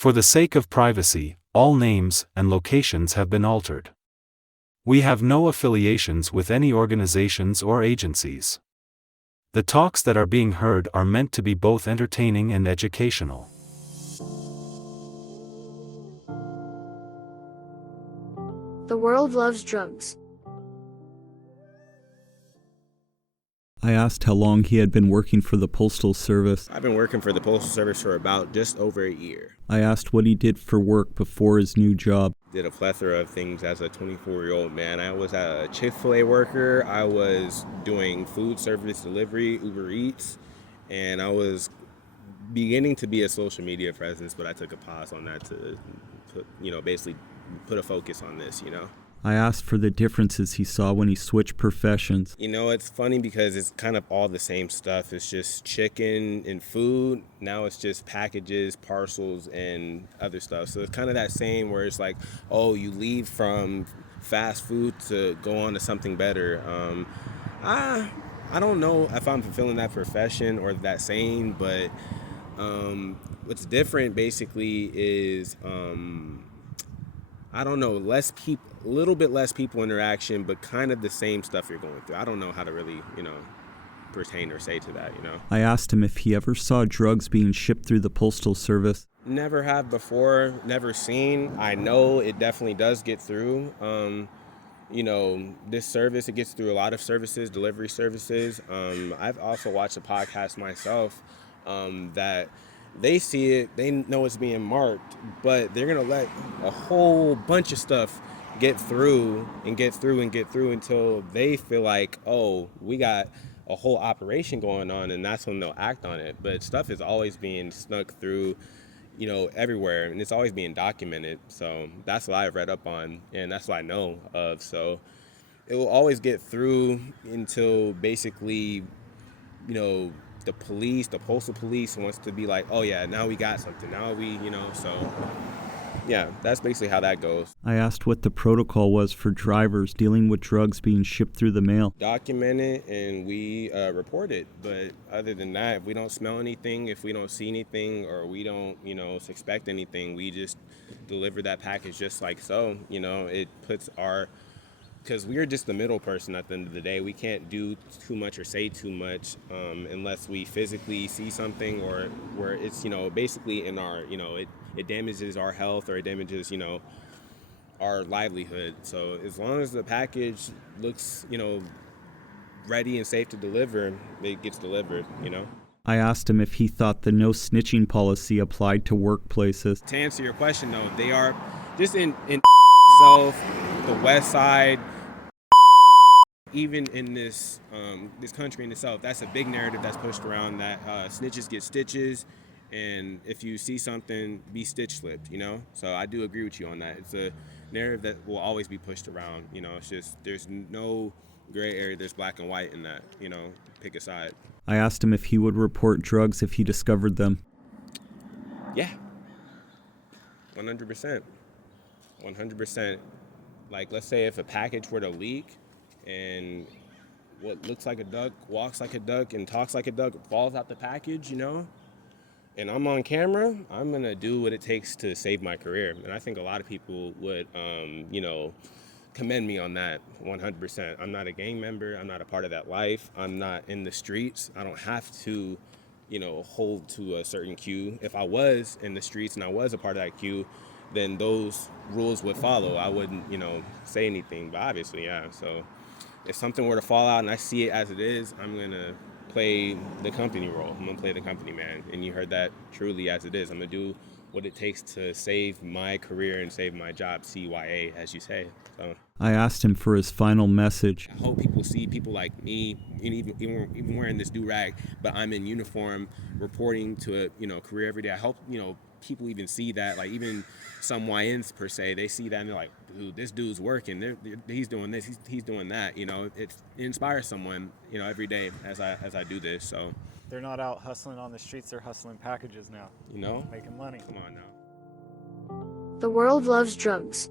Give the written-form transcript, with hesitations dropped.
For the sake of privacy, all names and locations have been altered. We have no affiliations with any organizations or agencies. The talks that are being heard are meant to be both entertaining and educational. The world loves drugs. I asked how long he had been working for the Postal Service. I've been working for the Postal Service for about just over a year. I asked what he did for work before his new job. Did a plethora of things as a 24-year-old man. I was a Chick-fil-A worker. I was doing food service delivery, Uber Eats, and I was beginning to be a social media presence, but I took a pause on that to basically put a focus on this, I asked for the differences he saw when he switched professions. It's funny because it's kind of all the same stuff. It's just chicken and food. Now it's just packages, parcels, and other stuff. So it's kind of that same where it's like, oh, you leave from fast food to go on to something better. I don't know if I'm fulfilling that profession or that saying, but what's different basically is, I don't know, a little bit less people interaction, but kind of the same stuff you're going through. I don't know how to really, pertain or say to that, I asked him if he ever saw drugs being shipped through the Postal Service. Never have before, never seen. I know it definitely does get through. This service, it gets through a lot of services, delivery services. I've also watched a podcast myself that they see it, they know it's being marked, but they're going to let a whole bunch of stuff get through until they feel like, oh, we got a whole operation going on, and that's when they'll act on it. But stuff is always being snuck through, everywhere, and it's always being documented. So that's what I've read up on, and that's what I know of. So it will always get through until basically, the police, the postal police wants to be like, oh yeah, now we got something. Now so yeah, that's basically how that goes. I asked what the protocol was for drivers dealing with drugs being shipped through the mail. Document it and we report it. But other than that, if we don't smell anything, if we don't see anything, or we don't, suspect anything, we just deliver that package just like so. It puts because we're just the middle person at the end of the day. We can't do too much or say too much unless we physically see something, or where it's, basically in our, it damages our health, or it damages, our livelihood. So as long as the package looks, ready and safe to deliver, it gets delivered, I asked him if he thought the no snitching policy applied to workplaces. To answer your question, though, they are just in itself, the West Side, even in this country in itself, that's a big narrative that's pushed around, that snitches get stitches, and if you see something, be stitch slipped, So I do agree with you on that. It's a narrative that will always be pushed around, It's just, there's no gray area, there's black and white in that, pick a side. I asked him if he would report drugs if he discovered them. Yeah, 100%. 100%. Like, let's say if a package were to leak and what looks like a duck, walks like a duck, and talks like a duck falls out the package, and I'm on camera, I'm going to do what it takes to save my career. And I think a lot of people would, commend me on that 100%. I'm not a gang member. I'm not a part of that life. I'm not in the streets. I don't have to, hold to a certain queue. If I was in the streets and I was a part of that queue, then those rules would follow. I wouldn't, say anything, but obviously, yeah. So if something were to fall out and I see it as it is, I'm going to play the company role. I'm going to play the company man. And you heard that truly as it is. I'm going to do what it takes to save my career and save my job, CYA, as you say. So I asked him for his final message. I hope people see people like me, even wearing this do-rag, but I'm in uniform, reporting to a career every day. I hope, people even see that, like even some YNs per se, they see that and they're like, dude, this dude's working. He's doing this, he's doing that. It inspires someone, every day as I do this. So they're not out hustling on the streets; they're hustling packages now. Making money. Come on now. The world loves drugs.